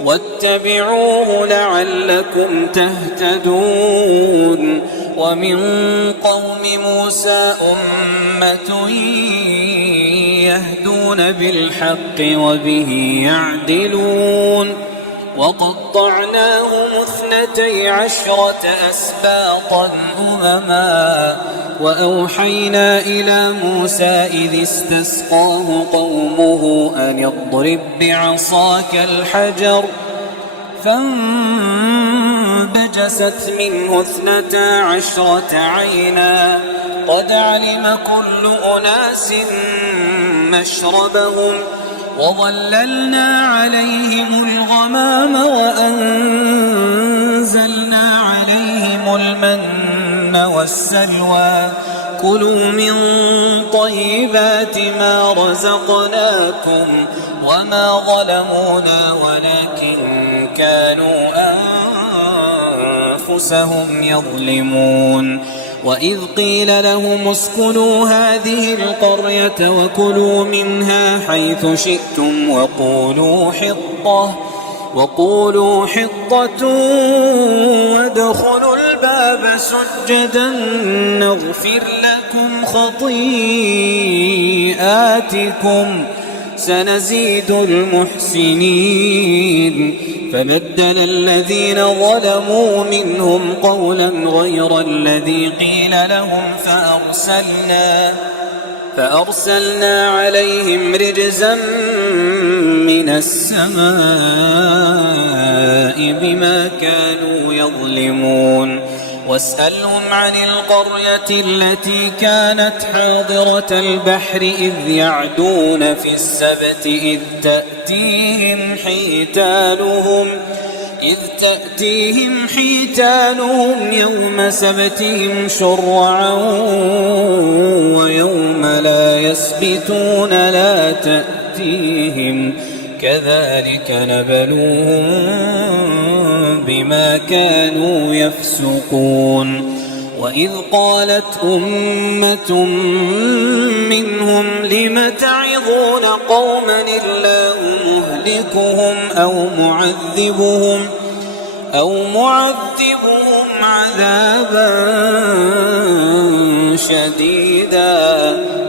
واتبعوه لعلكم تهتدون ومن قوم موسى أمة يهدون بالحق وبه يعدلون وقطعناهم 12 أسباطا أمما وأوحينا إلى موسى إذ استسقاه قومه أن اضرب بعصاك الحجر فانبجست منه 12 عينا قد علم كل أناس مشربهم وظللنا عليهم الغمام وأنزلنا عليهم المن والسلوى كلوا من طيبات ما رزقناكم وما ظلمونا ولكن كانوا أنفسهم يظلمون. وإذ قيل لهم اسكنوا هذه القرية وكلوا منها حيث شئتم وقولوا حطة وادخلوا الباب سجدا نغفر لكم خطيئاتكم سنزيد المحسنين. فبدل الذين ظلموا منهم قولا غير الذي قيل لهم فأرسلنا عليهم رجزا من السماء بما كانوا يظلمون. واسألهم عن القرية التي كانت حاضرة البحر إذ يعدون في السبت إذ تأتيهم حيتانهم يوم سبتهم شرعا ويوم لا يسبتون لا تأتيهم كذلك نبلوهم بما كانوا يفسقون. وإذ قالت أمة منهم لم تعظون قوما الله مهلكهم أو معذبهم عذابا شديدا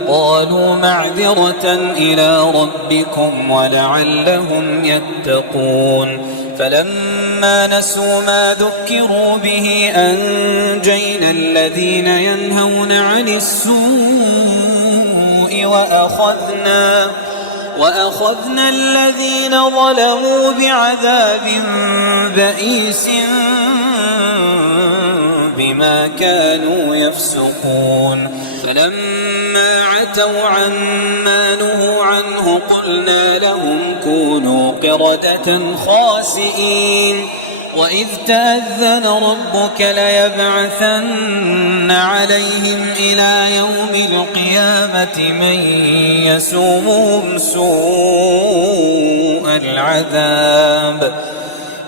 قالوا معذرة إلى ربكم ولعلهم يتقون. فلما نسوا ما ذكروا به أنجينا الذين ينهون عن السوء وأخذنا الذين ظلموا بعذاب بئيس بما كانوا يفسقون. فلما عتوا عما نهوا عنه قلنا لهم كونوا قردة خاسئين. وإذ تأذن ربك ليبعثن عليهم إلى يوم القيامة من يسومهم سوء العذاب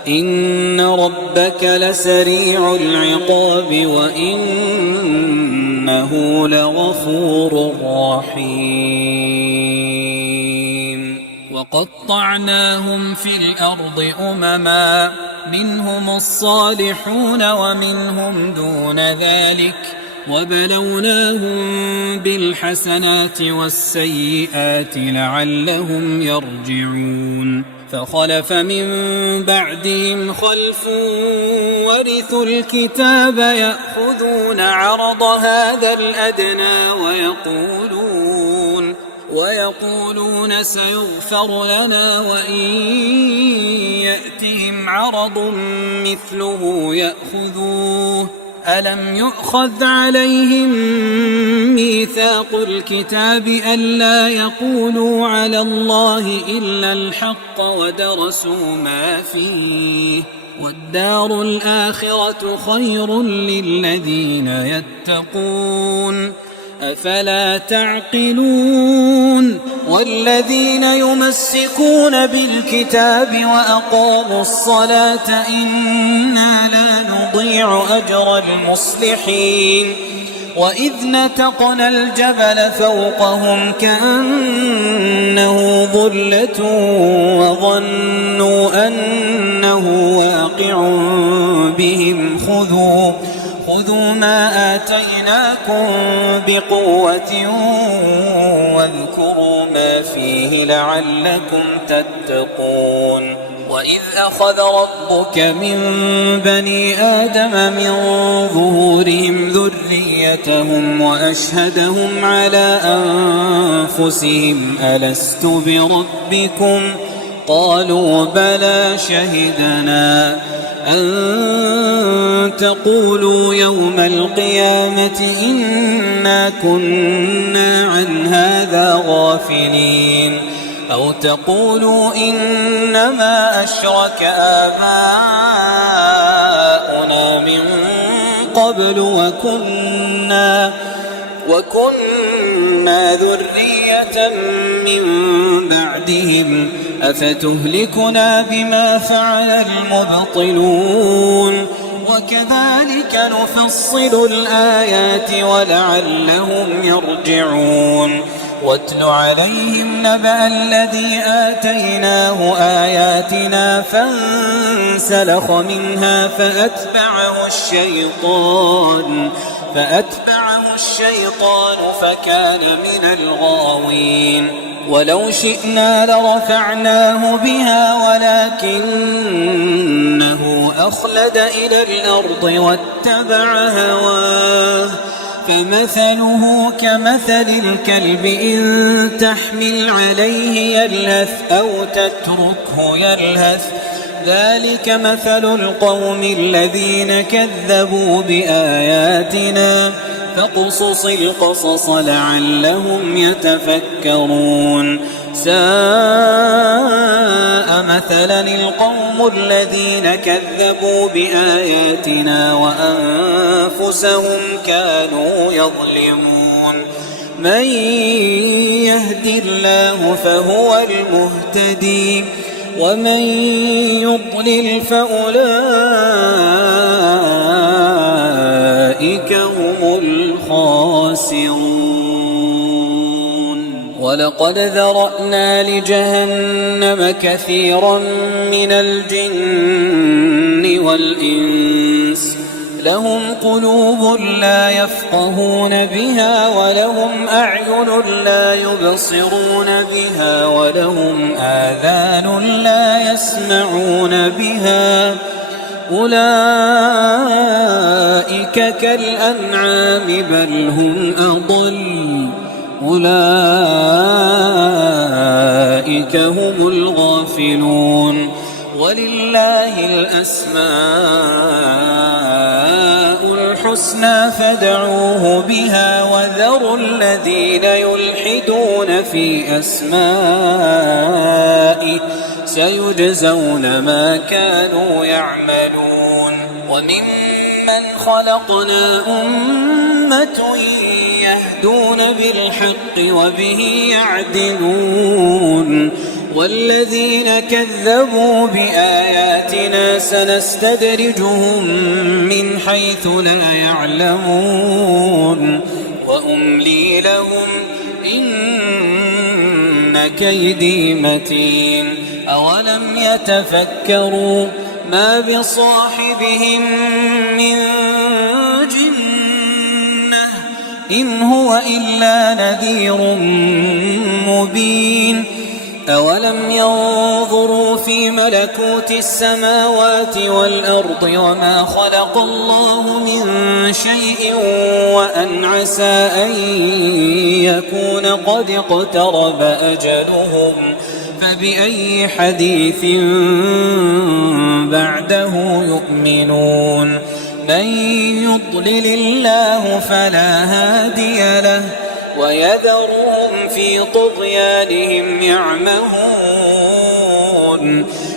إن ربك لسريع العقاب وإنه لغفور رحيم. وقطعناهم في الأرض أمما منهم الصالحون ومنهم دون ذلك وبلوناهم بالحسنات والسيئات لعلهم يرجعون. فخلف من بعدهم خلف ورثوا الكتاب يأخذون عرض هذا الأدنى ويقولون سيغفر لنا وإن يأتهم عرض مثله يأخذوه ألم يؤخذ عليهم ميثاق الكتاب ألا يقولوا على الله إلا الحق ودرسوا ما فيه والدار الآخرة خير للذين يتقون أفلا تعقلون. والذين يمسكون بالكتاب وأقاموا الصلاة إنا لا نضيع أجر المصلحين. وإذ نتقنا الجبل فوقهم كأنه ظلة وظنوا أنه واقع بهم خذوا ما آتيناكم بقوة واذكروا ما فيه لعلكم تتقون. وإذ أخذ ربك من بني آدم من ظهورهم ذريتهم وأشهدهم على أنفسهم ألست بربكم قالوا بلى شهدنا أن تقولوا يوم القيامة إنا كنا عن هذا غافلين أو تقولوا إنما أشرك آباؤنا من قبل وكنا وأورثنا ذرية من بعدهم أفتهلكنا بما فعل المبطلون وكذلك نفصل الآيات ولعلهم يرجعون واتل عليهم نبأ الذي آتيناه آياتنا فانسلخ منها فأتبعه الشيطان فكان من الغاوين ولو شئنا لرفعناه بها ولكنه أخلد إلى الأرض واتبع هواه فمثله كمثل الكلب إن تحمل عليه يلهث أو تتركه يلهث ذلك مثل القوم الذين كذبوا بآياتنا فاقصص القصص لعلهم يتفكرون ساء مثلا القوم الذين كذبوا بآياتنا وأنفسهم كانوا يظلمون من يهد الله فهو المهتدي ومن يضلل فأولئك هم الخاسرون ولقد ذرأنا لجهنم كثيرا من الجن والإنس لهم قلوب لا يفقهون بها ولهم أعين لا يبصرون بها ولهم آذان لا يسمعون بها أولئك كالأنعام بل هم أضل أولئك هم الغافلون ولله الأسماء الحسنى فادعوه بها وذروا الذين يلحدون في أسمائه سيجزون ما كانوا يعملون وممن خلقنا أمة يهدون بالحق وبه يعدلون والذين كذبوا بآياتنا سنستدرجهم من حيث لا يعلمون وأملي لهم إن كيدي متين أولم يتفكروا ما بصاحبهم من جنة إن هو إلا نذير مبين أولم ينظروا في ملكوت السماوات والأرض وما خلق الله من شيء وأن عسى أن يكون قد اقترب أجلهم فبأي حديث بعده يؤمنون من يضلل الله فلا هادي له ويذرهم في طغيانهم يعمهون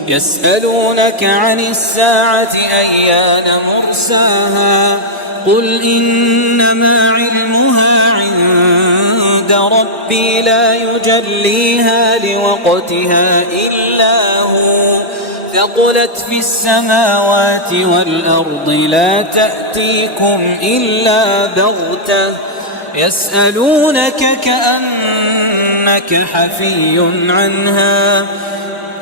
يسألونك عن الساعة أيان مرساها قل إنما علمها عند ربي لا يجليها لوقتها إلا هو ثقلت في السماوات والأرض لا تأتيكم إلا بغتة يسألونك كأنك حفي عنها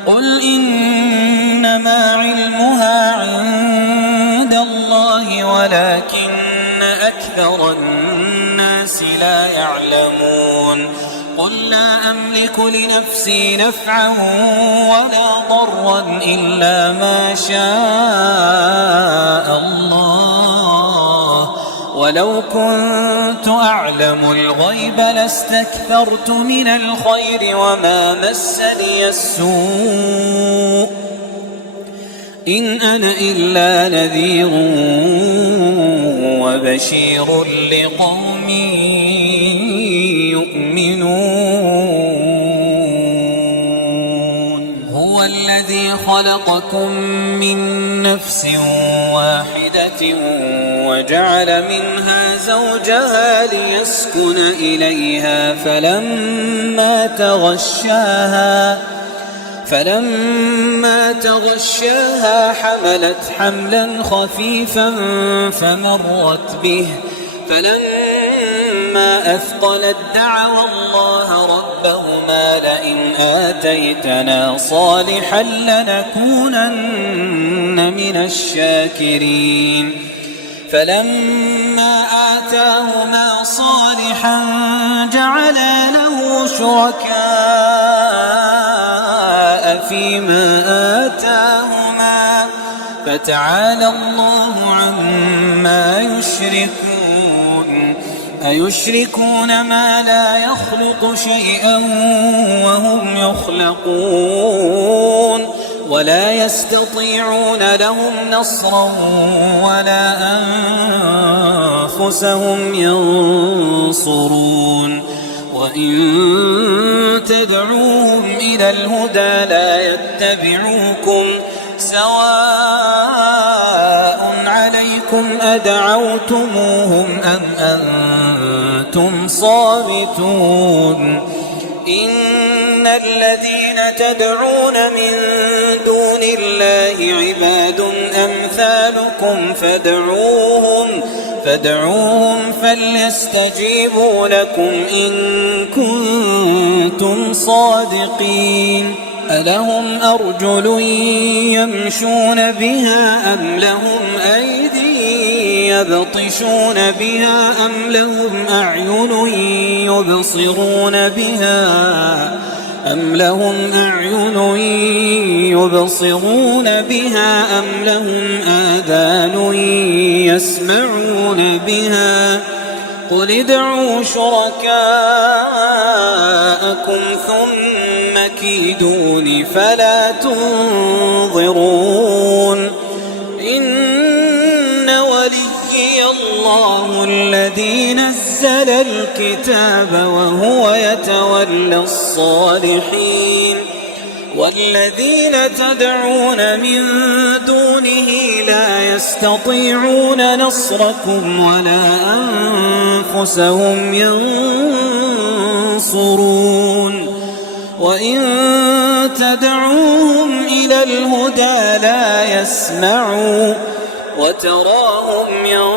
قل إنما علمها عند الله ولكن أكثر الناس لا يعلمون قل لا أملك لنفسي نفعا ولا ضرا إلا ما شاء الله ولو كنت أعلم الغيب لاستكثرت من الخير وما مسني السوء إن أنا إلا نذير وبشير لقوم يؤمنون هو الذي خلقكم من نفس واحدة وجعل منها زوجها ليسكن إليها فلما تغشاها حملت حملا خفيفا فمرت به فلما أثقلت دعوا الله ربهما لئن آتيتنا صالحا لنكونن من الشاكرين فلما آتاهما صالحا جعلا له شركاء فيما آتاهما فتعالى الله عما يشركون أيشركون ما لا يخلق شيئا وهم يخلقون ولا يستطيعون لهم نصرا ولا أنفسهم ينصرون وإن تدعوهم إلى الهدى لا يتبعوكم سواء عليكم أدعوتموهم أم أنتم صامتون إن الذين تدعون من دون الله عباد أمثالكم فادعوهم فليستجيبوا لكم إن كنتم صادقين ألهم أرجل يمشون بها أم لهم أيدي يبطشون بها أم لهم أعين يبصرون بها أم لهم آذان يسمعون بها قل ادعوا شركاءكم ثم كيدون فلا تنظرون إن وليي الله الذي نزل الكتاب وهو يتولى الصالحين والذين تدعون من دونه لا يستطيعون نصركم ولا أنفسهم ينصرون وإن تدعوهم إلى الهدى لا يسمعوا وتراهم ينظرون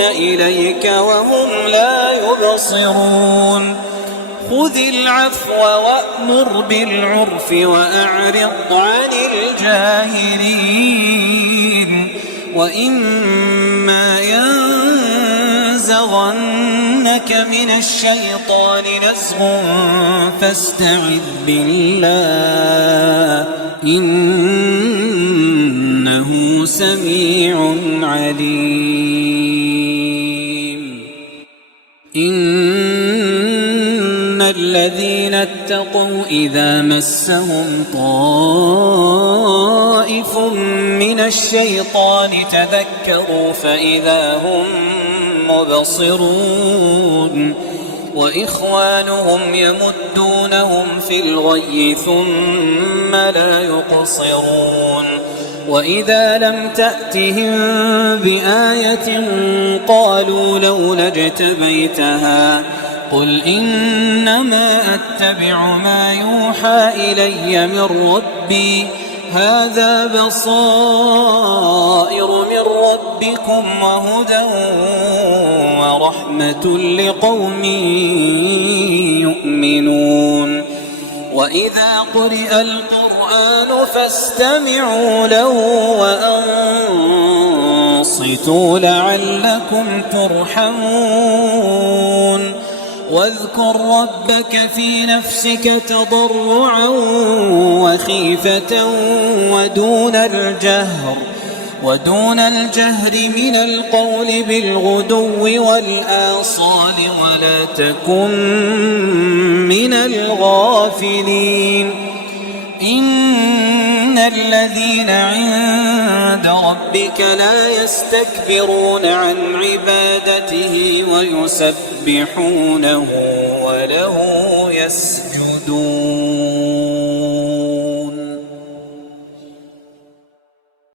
إليك وهم لا يبصرون خذ العفو وأمر بالعرف وأعرض عن الجاهلين وإما ينزغنك من الشيطان نزغ فاستعذ بالله إنه سميع عليم إن الذين اتقوا إذا مسهم طائف من الشيطان تذكروا فإذا هم مبصرون وإخوانهم يمدونهم في الغي ثم لا يقصرون وإذا لم تأتهم بآية قالوا لولا اجتبيتها قل إنما أتبع ما يوحى إلي من ربي هذا بصائر من ربكم وهدى ورحمة لقوم يؤمنون وإذا قرئ القرآن فاستمعوا له وأنصتوا لعلكم ترحمون واذكر ربك في نفسك تضرعا وخيفة ودون الجهر من القول بالغدو والآصال ولا تكن من الغافلين إن الذين عند ربك لا يستكبرون عن عبادته ويسبحونه وله يسجدون